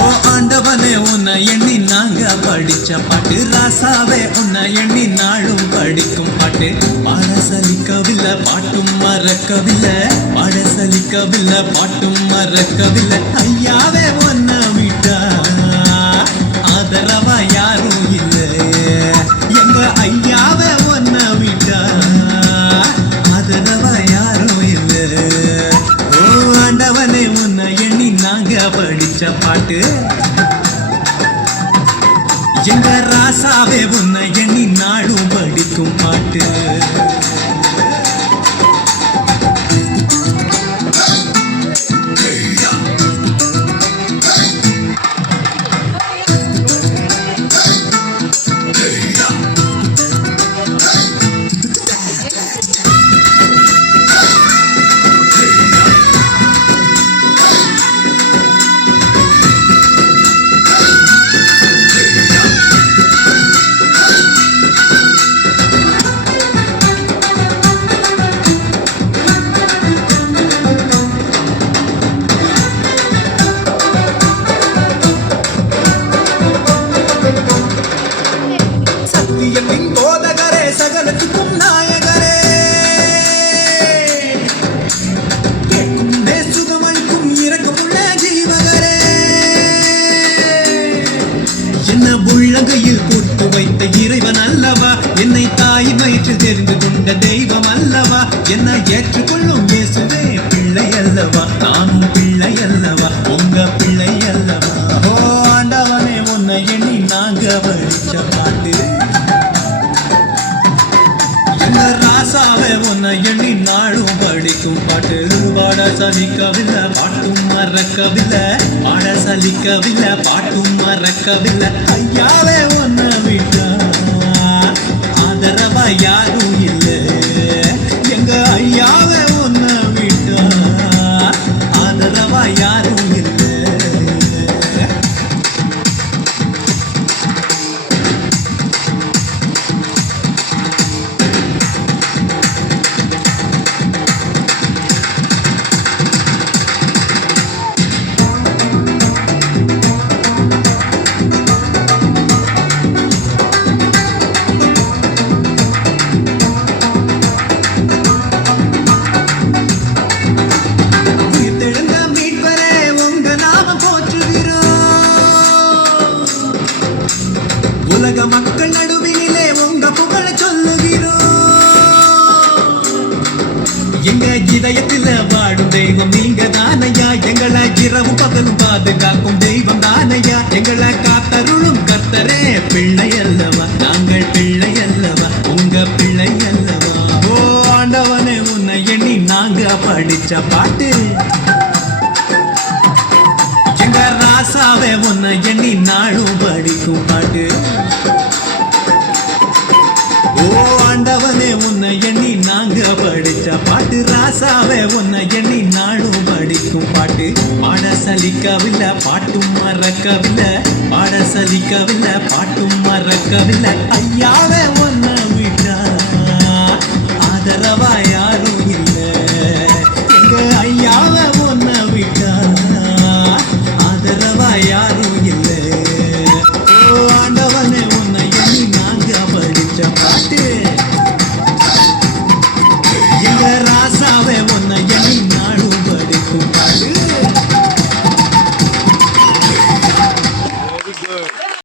ஓ ஆண்டவனே உன்னை எண்ணி நாங்க படிச்ச பாட்டு, ராசாவே உன்னை எண்ணி நாளும் படிக்கும் பாட்டு. பாட சலிக்கவில்லை பாட்டும் மறக்கவில்லை, பாட சலிக்கவில்லை பாட்டும் மறக்கவில்லை. ஐயாவே உன்னை விட்டா ஆதரவா யாரும் இல்லை, எங்க ஐயாவே உன்னை விட்டா ஆதரவா யாரும் இல்லை. ஓ ஆண்டவனே உன்னை எண்ணி நாங்க படிச்ச பாட்டு, எங்க ராசாவே உன்னை எண்ணி நாளும் படிக்கும் பாட்டு. சத்தியத்தின் போதகரே, சகலத்துக்கும் நாயகரே, கேட்கும் சுகமளிக்கும் இரக்கமுள்ள ஜீவகரே, என்ன உள்ளங்கையில் கூட்டு வைத்த இறைவன் அல்லவா, என்னை தாய் வயிற்றில் தெரிந்து கொண்ட தெய்வம் அல்லவா, என்னை ஏற்றுக்கொள்ளும் இயேசுவே பிள்ளை அல்லவா, நானும் பிள்ளை அல்லவா, உங்க பிள்ளை அல்லவா. ஓ ஆண்டவனே உன்னை எண்ணி நாங்க படிச்ச பாட்டு, ராசாவே உன்னை எண்ணி நாளும் படிக்கும் பாட்டு. பாட சலிக்கவில்லை பாட்டும் மறக்கவில்லை, பாட சலிக்கவில்லை பாட்டும் மறக்கவில்லை. ஐயாவே உன்னை விட்டா ஆதரவா யாரும் இல்லை, எங்க ஐயாவே உன்னை விட்டா ஆதரவா யாரும் இல்லை. உலக மக்கள் நடுவிலே உங்க புகழ சொல்லுகிறோம், எங்க இதயத்தில் வாடும் தெய்வம் நீங்க தானையா, எங்களை இரவு பகலும் பாதுகாக்கும் தெய்வம் தானையா, எங்களை காத்தருளும் கர்த்தரே பிள்ளை அல்லவா, நாங்கள் பிள்ளை அல்லவா, உங்க பிள்ளை அல்லவா. ஓ ஆண்டவனே உன்னை எண்ணி நாங்க படிச்ச பாட்டு, எங்க ராசாவே உன்னை எண்ணி நாளும் படிக்கும் பாட்டு. ஓ ஆண்டவனே உன்னை எண்ணி நாங்க படிச்ச பாட்டு, ராசாவே உன்னை எண்ணி நாளும் படிக்கும் பாட்டு. பாட சலிக்கவில்லை பாட்டும் மறக்கவில்லை, பாட சலிக்கவில்லை பாட்டும் மறக்கவில்லை. ஐயாவே உன்னை விட்டா ஆதரவா யாரும் இல்லை, எங்க ஐயாவே உன்னை விட்டா ஆதரவா யாரும் இல்லை. ஓ ஆண்டவனே உன்னை எண்ணி நாங்க படிச்ச பாட்டு, எங்க ராசா